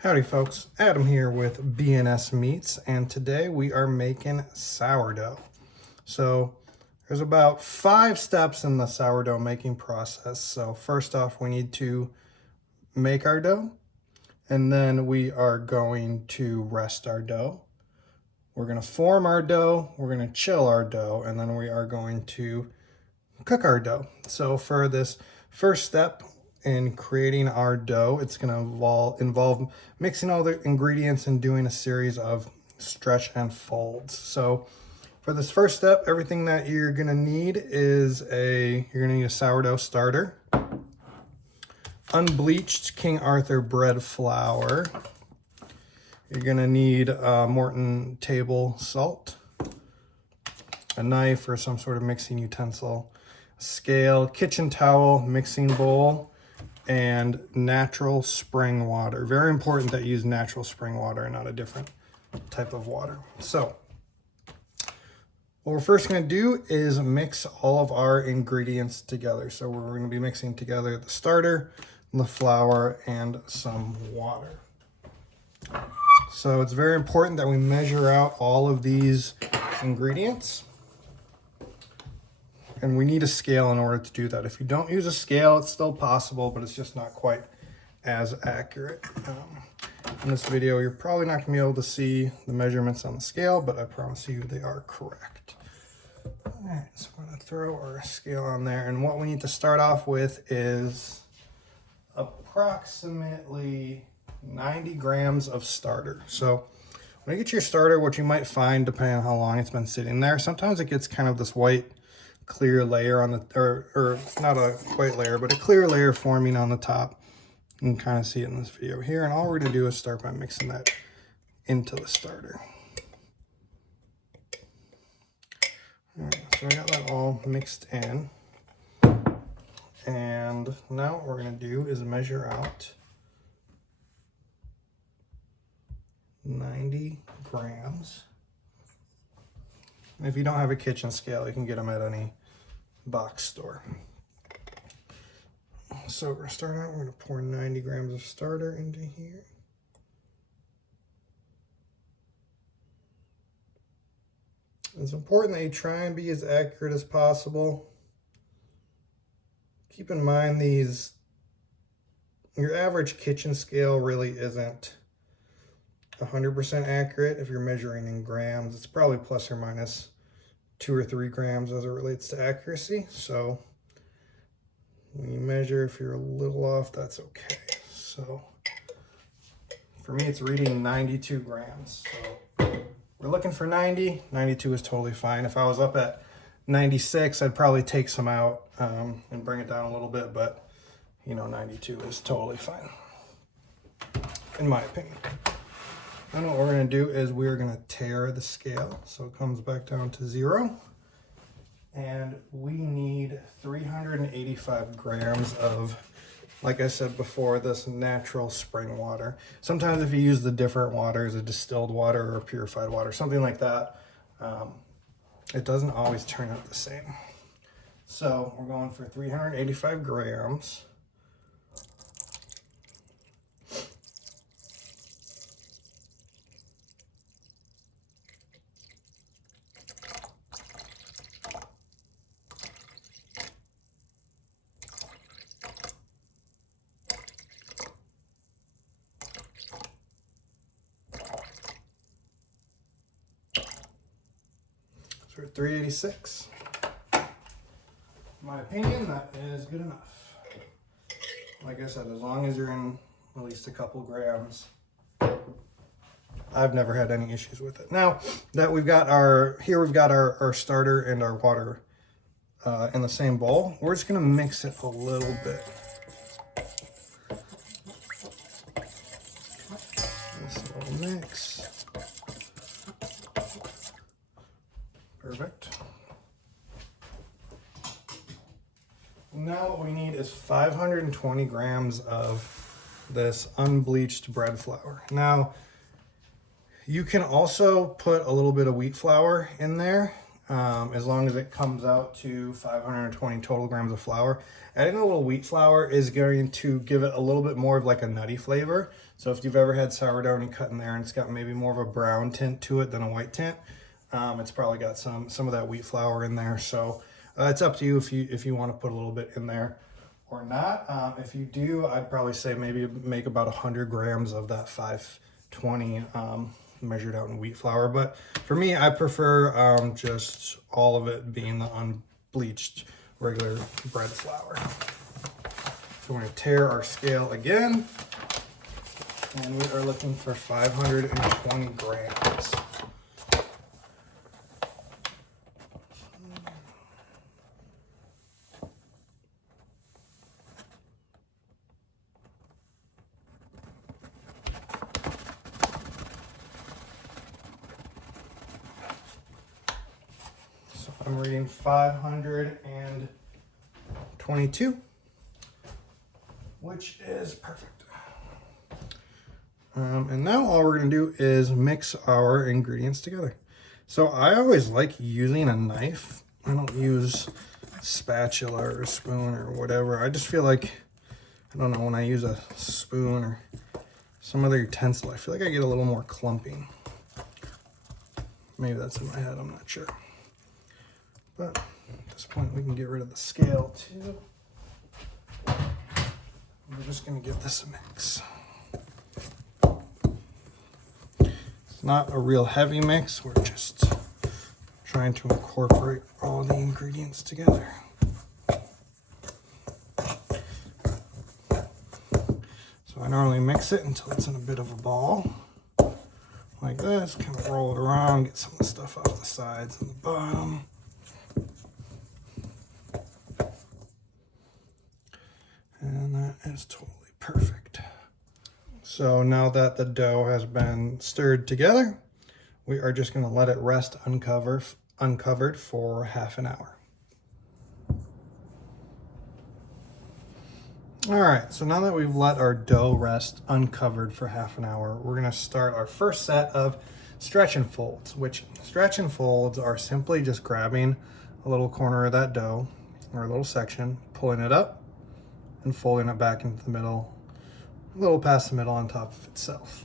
Howdy folks, Adam here with B&S Meats, and today we are making sourdough. So there's about 5 steps in the sourdough making process. So first off, we need to make our dough, and then we are going to rest our dough. We're going to form our dough, we're going to chill our dough, and then we are going to cook our dough. So for this first step, in creating our dough, it's going to involve mixing all the ingredients and doing a series of stretch and folds. So for this first step, everything that you're going to need is you're going to need a sourdough starter, unbleached King Arthur bread flour. You're going to need Morton table salt, a knife or some sort of mixing utensil, scale, kitchen towel, mixing bowl, and natural spring water. Very important that you use natural spring water and not a different type of water. So what we're first going to do is mix all of our ingredients together. So we're going to be mixing together the starter, the flour, and some water. So it's very important that we measure out all of these ingredients. And we need a scale in order to do that. If you don't use a scale, it's still possible, but it's just not quite as accurate. In this video, you're probably not going to be able to see the measurements on the scale, but I promise you they are correct. All right, so I'm going to throw our scale on there. And what we need to start off with is approximately 90 grams of starter. So when you get your starter, what you might find, depending on how long it's been sitting there, sometimes it gets kind of this white clear layer on the, or not a white layer, but a clear layer forming on the top. You can kind of see it in this video here. And all we're going to do is start by mixing that into the starter. All right, so I got that all mixed in. And now what we're going to do is measure out 90 grams. If you don't have a kitchen scale, you can get them at any box store. So we're going to start out, we're going to pour 90 grams of starter into here. It's important that you try and be as accurate as possible. Keep in mind your average kitchen scale really isn't 100% accurate. If you're measuring in grams, it's probably plus or minus 2 or 3 grams as it relates to accuracy. So when you measure, if you're a little off, that's okay. So for me, it's reading 92 grams. So we're looking for 90. 92 is totally fine. If I was up at 96, I'd probably take some out and bring it down a little bit, but 92 is totally fine, in my opinion. And what we're going to do is we're going to tare the scale so it comes back down to 0. And we need 385 grams of, like I said before, this natural spring water. Sometimes if you use the different waters, a distilled water or purified water, something like that, it doesn't always turn out the same. So we're going for 385 grams. So we're at 386. In my opinion, that is good enough. Like I said, as long as you're in at least a couple grams, I've never had any issues with it. Now that we've got our starter and our water in the same bowl, we're just gonna mix it a little bit. This little mix. Perfect. Now what we need is 520 grams of this unbleached bread flour. Now, you can also put a little bit of wheat flour in there, as long as it comes out to 520 total grams of flour. Adding a little wheat flour is going to give it a little bit more of like a nutty flavor. So if you've ever had sourdough and you cut in there and it's got maybe more of a brown tint to it than a white tint, it's probably got some of that wheat flour in there. So it's up to you if you want to put a little bit in there or not. If you do, I'd probably say maybe make about 100 grams of that 520 measured out in wheat flour. But for me, I prefer just all of it being the unbleached regular bread flour. So we're going to tare our scale again, and we are looking for 520 grams. So I'm reading 522. Which is perfect. And now all we're going to do is mix our ingredients together. So I always like using a knife. I don't use spatula or a spoon or whatever. I just feel like, I don't know, when I use a spoon or some other utensil, I feel like I get a little more clumping. Maybe that's in my head, I'm not sure. But at this point we can get rid of the scale too. We're just going to give this a mix. It's not a real heavy mix. We're just trying to incorporate all the ingredients together. So I normally mix it until it's in a bit of a ball. Like this. Kind of roll it around, get some of the stuff off the sides and the bottom. And that is totally perfect. So now that the dough has been stirred together, we are just going to let it rest uncovered for half an hour. All right, so now that we've let our dough rest uncovered for half an hour, we're going to start our first set of stretch and folds, which stretch and folds are simply just grabbing a little corner of that dough or a little section, pulling it up, and folding it back into the middle, a little past the middle on top of itself.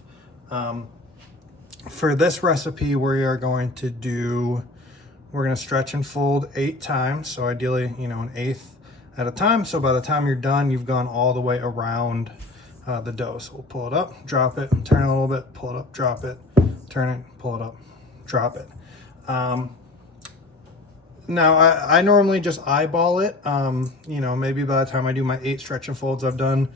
For this recipe, we're going to stretch and fold 8 times. So ideally, an eighth at a time. So by the time you're done, you've gone all the way around the dough. So we'll pull it up, drop it, turn it a little bit, pull it up, drop it, turn it, pull it up, drop it. Now, I normally just eyeball it. Maybe by the time I do my 8 stretch and folds, I've gone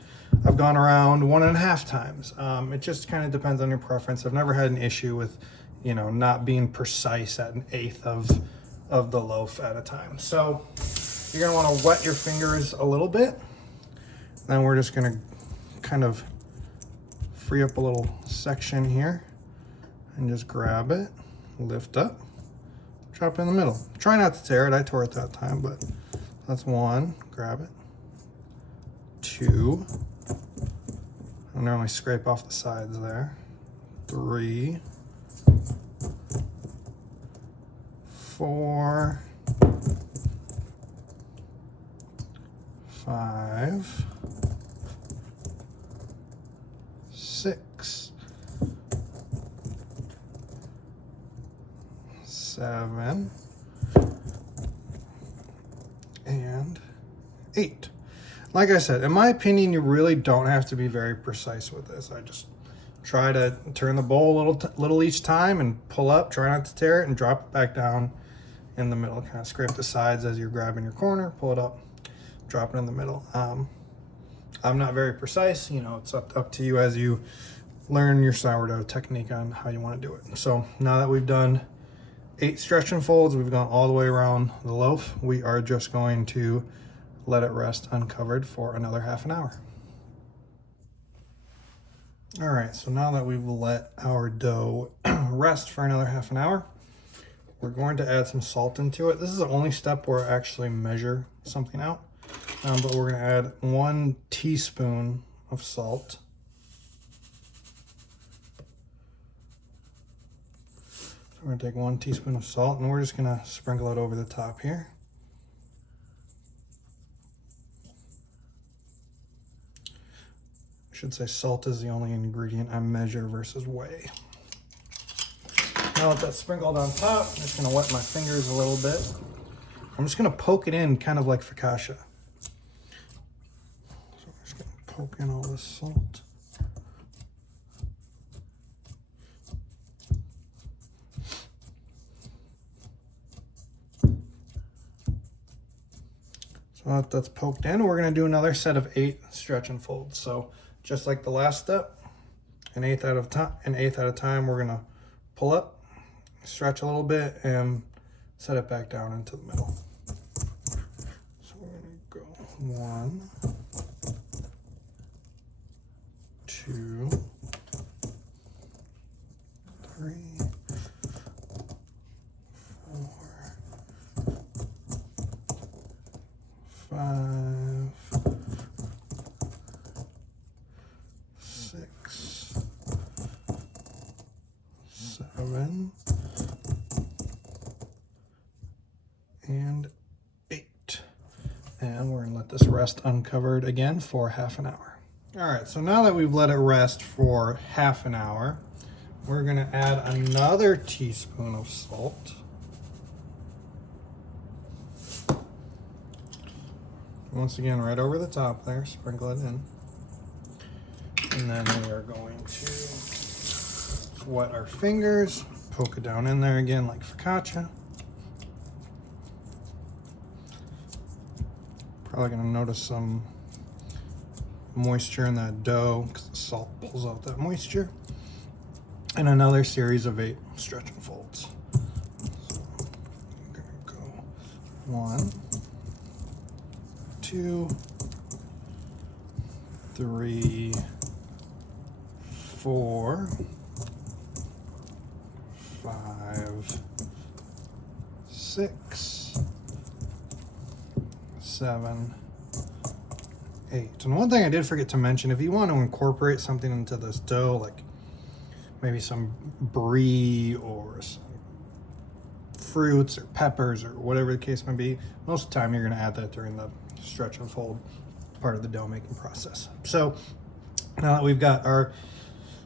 around 1.5 times. It just kind of depends on your preference. I've never had an issue with, not being precise at 1/8 of the loaf at a time. So you're going to want to wet your fingers a little bit. Then we're just going to kind of free up a little section here and just grab it, lift up, drop it in the middle. Try not to tear it. I tore it that time, but that's 1. Grab it. 2. I normally scrape off the sides there. 3. 4. 5. 6. 7. And 8. Like I said, in my opinion, you really don't have to be very precise with this. I just try to turn the bowl a little each time and pull up, try not to tear it, and drop it back down in the middle. Kind of scrape the sides as you're grabbing your corner, pull it up, drop it in the middle. I'm not very precise. It's up to you as you learn your sourdough technique on how you want to do it. So now that we've done 8 stretch and folds, we've gone all the way around the loaf, we are just going to let it rest uncovered for another half an hour. All right, so now that we've let our dough rest for another half an hour, we're going to add some salt into it. This is the only step where I actually measure something out, but we're going to add 1 teaspoon of salt. We're going to take 1 teaspoon of salt, and we're just going to sprinkle it over the top here. should say salt is the only ingredient I measure versus weigh. Now that that's sprinkled on top, I'm just gonna wet my fingers a little bit. I'm just gonna poke it in kind of like focaccia. So I'm just gonna poke in all this salt. So that's poked in, we're gonna do another set of 8 stretch and folds. So just like the last step, an eighth at a time, we're gonna pull up, stretch a little bit, and set it back down into the middle. So we're gonna go 1, 2, 3, 4, 5, 6, 7, and 8. And we're gonna let this rest uncovered again for half an hour. All right, so now that we've let it rest for half an hour, we're gonna add another teaspoon of salt. Once again, right over the top there, sprinkle it in. And then we are going to wet our fingers, poke it down in there again like focaccia. Probably gonna notice some moisture in that dough because the salt pulls out that moisture. And another series of 8 stretch and folds. So I'm gonna go 1, 2, 3, 4, 5, 6, 7, 8. And one thing I did forget to mention, if you want to incorporate something into this dough, like maybe some brie or some fruits or peppers or whatever the case may be, most of the time you're going to add that during the stretch and fold part of the dough making process. So now that we've got our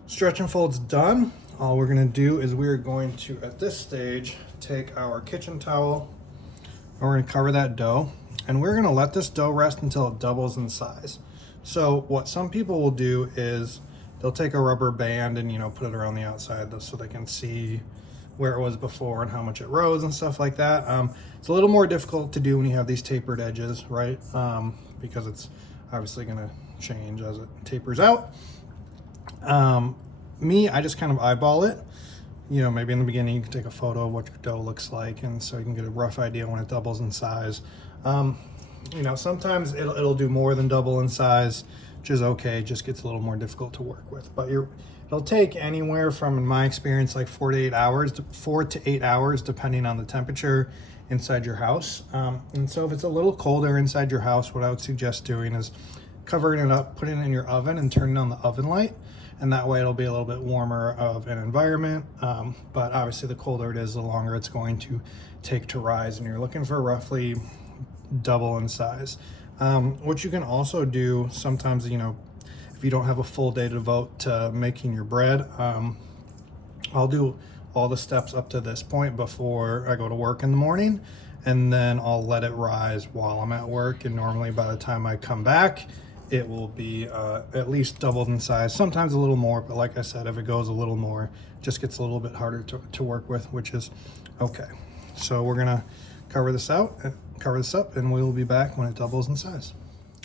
stretch and folds done, all we're going to do is we're going to, at this stage, take our kitchen towel and we're going to cover that dough, and we're going to let this dough rest until it doubles in size. So what some people will do is they'll take a rubber band and, put it around the outside so they can see where it was before and how much it rose and stuff like that. It's a little more difficult to do when you have these tapered edges, right? Because it's obviously going to change as it tapers out. I just kind of eyeball it. Maybe in the beginning you can take a photo of what your dough looks like, and so you can get a rough idea when it doubles in size. Sometimes it'll do more than double in size, which is okay. It just gets a little more difficult to work with. But it'll take anywhere from, in my experience, like 4 to 8 hours, depending on the temperature inside your house. And so if it's a little colder inside your house, what I would suggest doing is covering it up, putting it in your oven, and turning on the oven light. And that way it'll be a little bit warmer of an environment. But obviously the colder it is, the longer it's going to take to rise. And you're looking for roughly double in size. What you can also do sometimes, if you don't have a full day to devote to making your bread, I'll do all the steps up to this point before I go to work in the morning, and then I'll let it rise while I'm at work. And normally by the time I come back, it will be at least doubled in size, sometimes a little more, but like I said, if it goes a little more, it just gets a little bit harder to work with, which is okay. So we're gonna cover this up, and we'll be back when it doubles in size.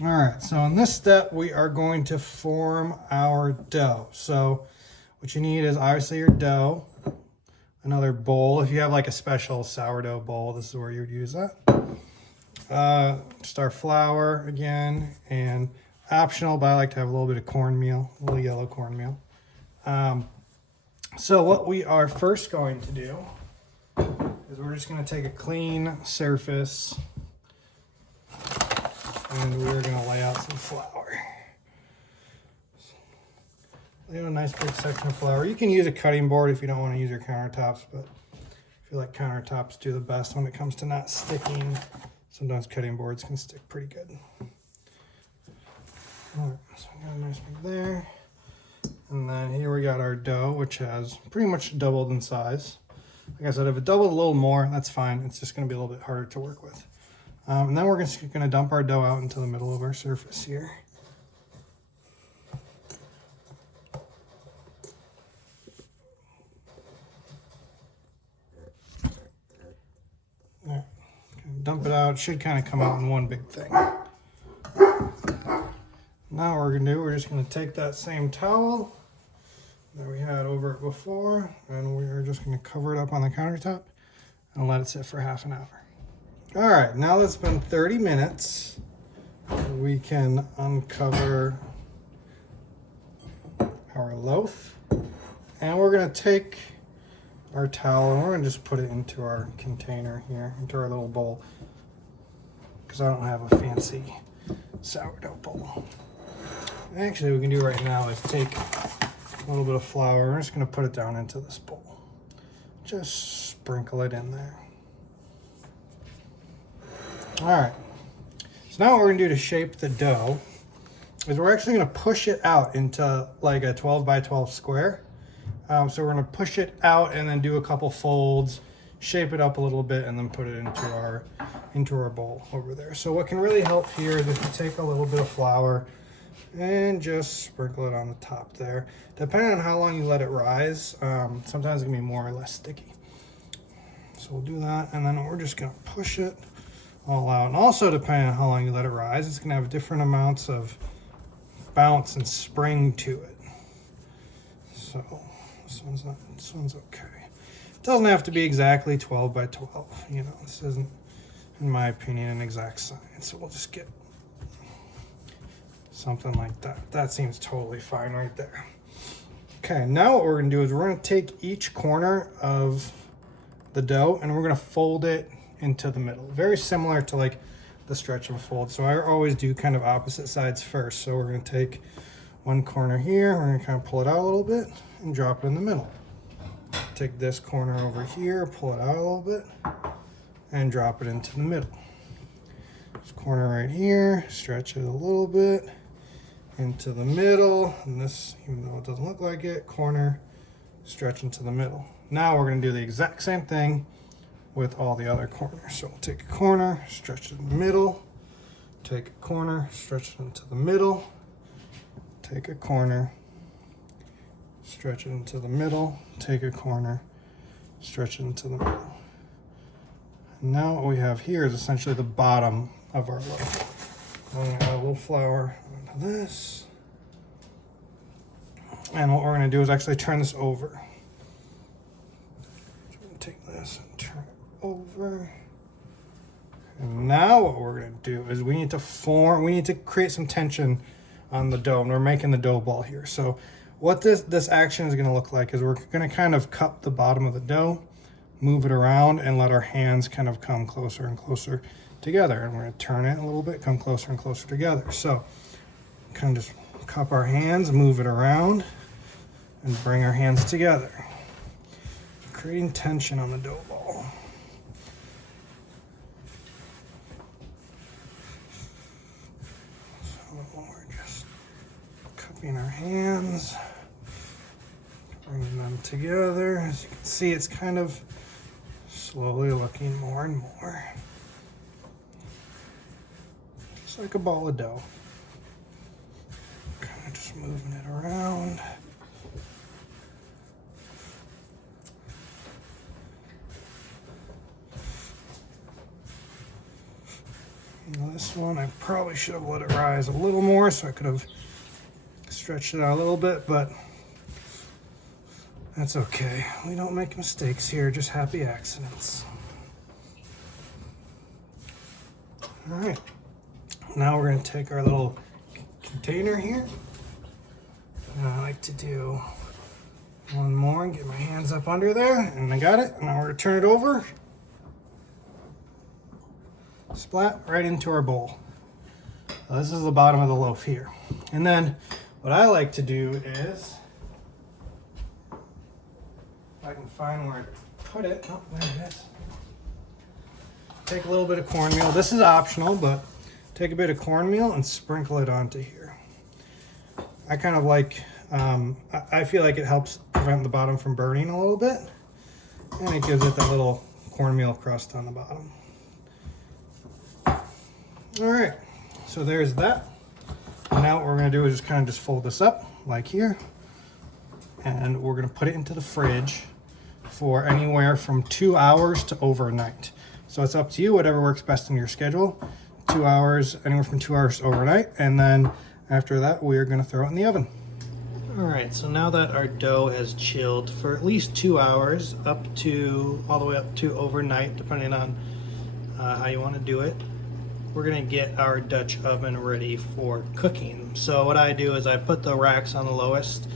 All right, so in this step, we are going to form our dough. So what you need is obviously your dough, another bowl. If you have like a special sourdough bowl, this is where you'd use that. Just our flour again, and optional, but I like to have a little bit of cornmeal, a little yellow cornmeal. So what we are first going to do is we're just going to take a clean surface and we're going to lay out some flour. Lay out a nice big section of flour. You can use a cutting board if you don't want to use your countertops, but I feel like countertops do the best when it comes to not sticking. Sometimes cutting boards can stick pretty good. All right, so we got a nice big there. And then here we got our dough, which has pretty much doubled in size. Like I said, if it doubled a little more, that's fine. It's just going to be a little bit harder to work with. And then we're just going to dump our dough out into the middle of our surface here. Right. Dump it out. It should kind of come out in one big thing. Now what we're going to do, we're just going to take that same towel that we had over it before, and we're just going to cover it up on the countertop and let it sit for half an hour. All right, now that it's been 30 minutes, we can uncover our loaf, and we're going to take our towel and we're going to just put it into our container here, into our little bowl, because I don't have a fancy sourdough bowl. Actually, what we can do right now is take a little bit of flour. We're just going to put it down into this bowl. Just sprinkle it in there. All right. So now what we're going to do to shape the dough is we're actually going to push it out into like a 12 by 12 square. So we're going to push it out and then do a couple folds, shape it up a little bit, and then put it into our bowl over there. So what can really help here is if you take a little bit of flour and just sprinkle it on the top there. Depending on how long you let it rise, sometimes it can be more or less sticky. So we'll do that, and then we're just going to push it all out. And also, depending on how long you let it rise, it's going to have different amounts of bounce and spring to it. So this one's okay. It doesn't have to be exactly 12 by 12. You know, this isn't, in my opinion, an exact science. So we'll just get something like that. That seems totally fine right there. Okay, now what we're going to do is we're going to take each corner of the dough and we're going to fold it into the middle. Very similar to like the stretch and fold. So I always do kind of opposite sides first. So we're going to take one corner here, we're going to kind of pull it out a little bit and drop it in the middle. Take this corner over here, pull it out a little bit and drop it into the middle. This corner right here, stretch it a little bit into the middle, and this, even though it doesn't look like it, corner, stretch into the middle. Now we're going to do the exact same thing with all the other corners. So we'll take a corner, stretch it in the middle, take a corner, stretch it into the middle, take a corner, stretch it into the middle, take a corner, stretch it into the middle. And now what we have here is essentially the bottom of our loaf. I'm going to add a little flour onto this. And what we're going to do is actually turn this over. So we're going to take this and turn it over. And now what we're going to do is we need to create some tension on the dough. And we're making the dough ball here. So what this action is going to look like is we're going to kind of cup the bottom of the dough, move it around, and let our hands kind of come closer and closer together. And we're going to turn it a little bit, come closer and closer together. So kind of just cup our hands, move it around, and bring our hands together, creating tension on the dough ball. So we're just cupping our hands, bringing them together. As you can see, it's kind of slowly looking more and more just like a ball of dough. Kind of just moving it around. Now this one, I probably should have let it rise a little more so I could have stretched it out a little bit, but that's okay. We don't make mistakes here, just happy accidents. All right, now we're going to take our little container here. And I like to do one more and get my hands up under there, and I got it. Now we're going to turn it over. Splat right into our bowl. So this is the bottom of the loaf here. And then what I like to do is, if I can find where to put it, oh, there it is. Take a little bit of cornmeal. This is optional, but take a bit of cornmeal and sprinkle it onto here. I kind of like, I feel like it helps prevent the bottom from burning a little bit, and it gives it that little cornmeal crust on the bottom. All right, so there's that. And now what we're gonna do is just kind of fold this up like here, and we're gonna put it into the fridge for anywhere from 2 hours to overnight. So it's up to you, whatever works best in your schedule. 2 hours, anywhere from 2 hours to overnight, and then after that, we are gonna throw it in the oven. All right, so now that our dough has chilled for at least 2 hours, all the way up to overnight, depending on how you want to do it, we're gonna get our Dutch oven ready for cooking. So what I do is I put the racks on the lowest,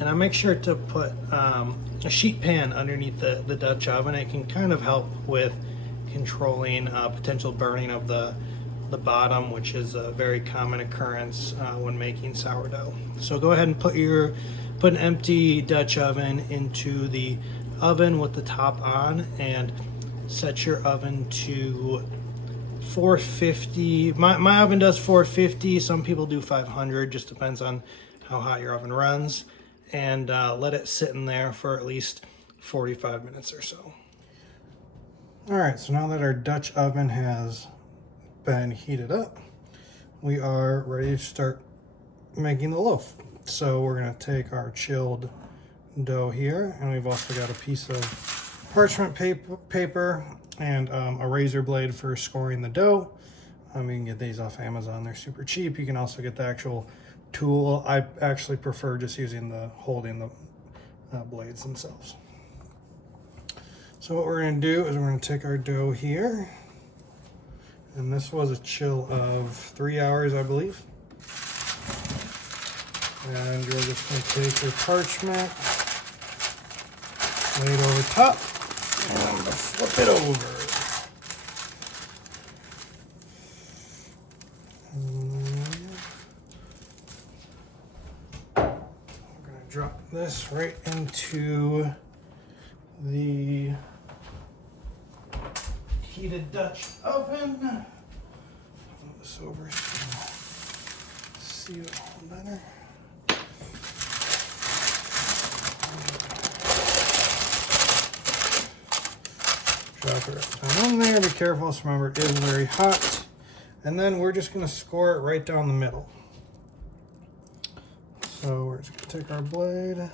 and I make sure to put a sheet pan underneath the Dutch oven. It can kind of help with controlling potential burning of the bottom, which is a very common occurrence when making sourdough. So go ahead and put an empty Dutch oven into the oven with the top on, and set your oven to 450. My oven does 450. Some people do 500. Just depends on how hot your oven runs. And let it sit in there for at least 45 minutes or so. All right, so now that our Dutch oven has been heated up, we are ready to start making the loaf. So we're gonna take our chilled dough here, and we've also got a piece of parchment paper and a razor blade for scoring the dough. You can get these off Amazon, they're super cheap. You can also get the actual tool. I actually prefer just using holding the blades themselves. So what we're gonna do is we're gonna take our dough here, and this was a chill of 3 hours, I believe. And you're just going to take your parchment, lay it over top, and I'm going to flip it over. And I'm going to drop this right into the heated Dutch oven. Move this over so you can see it a little better. Drop it right down in there. Be careful, so remember it is very hot. And then we're just going to score it right down the middle. So we're just going to take our blade.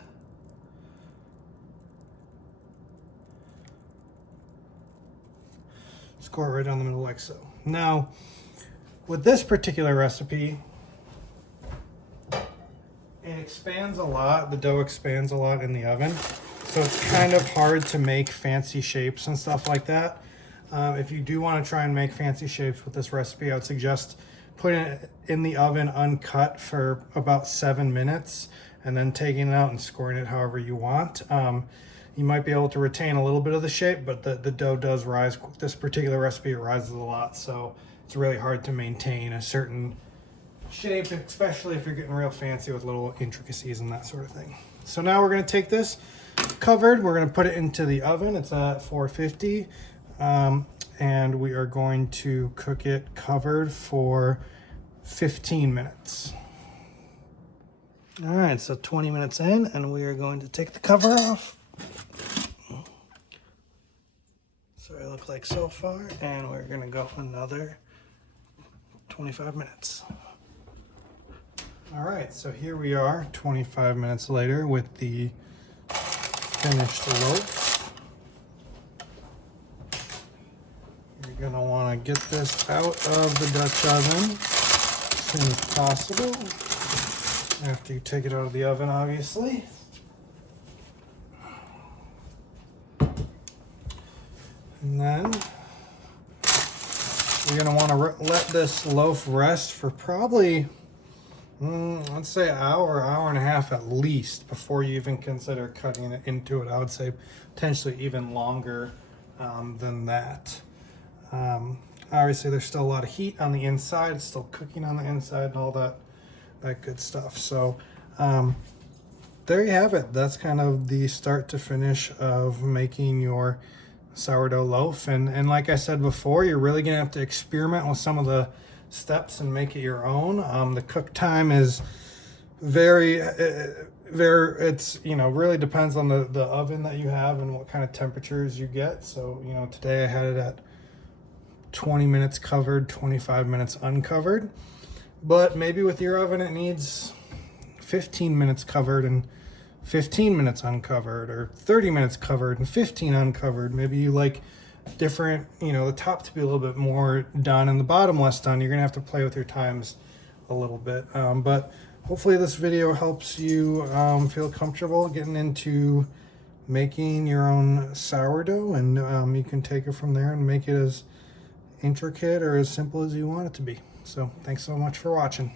Score it right down the middle like so. Now, with this particular recipe, it expands a lot. The dough expands a lot in the oven. So it's kind of hard to make fancy shapes and stuff like that. If you do want to try and make fancy shapes with this recipe, I would suggest putting it in the oven uncut for about 7 minutes and then taking it out and scoring it however you want. You might be able to retain a little bit of the shape, but the dough does rise. This particular recipe rises a lot, so it's really hard to maintain a certain shape, especially if you're getting real fancy with little intricacies and that sort of thing. So now we're going to take this covered, we're going to put it into the oven. It's at 450, and we are going to cook it covered for 15 minutes. All right, so 20 minutes in, and we are going to take the cover off. So it looks like so far, and we're going to go another 25 minutes. All right, so here we are 25 minutes later with the finished loaf. You're going to want to get this out of the Dutch oven as soon as possible, after you take it out of the oven, obviously. And then you're going to want to let this loaf rest for probably, let's say an hour, hour and a half at least before you even consider cutting it into it. I would say potentially even longer than that. Obviously there's still a lot of heat on the inside. It's still cooking on the inside and all that good stuff. So there you have it. That's kind of the start to finish of making your sourdough loaf. And like I said before, you're really gonna have to experiment with some of the steps and make it your own. The cook time is it's, you know, really depends on the oven that you have and what kind of temperatures you get. So, you know, today I had it at 20 minutes covered, 25 minutes uncovered. But maybe with your oven it needs 15 minutes covered and 15 minutes uncovered, or 30 minutes covered and 15 uncovered. Maybe you like different, you know, the top to be a little bit more done and the bottom less done. You're gonna have to play with your times a little bit. But hopefully this video helps you feel comfortable getting into making your own sourdough, and you can take it from there and make it as intricate or as simple as you want it to be. So thanks so much for watching.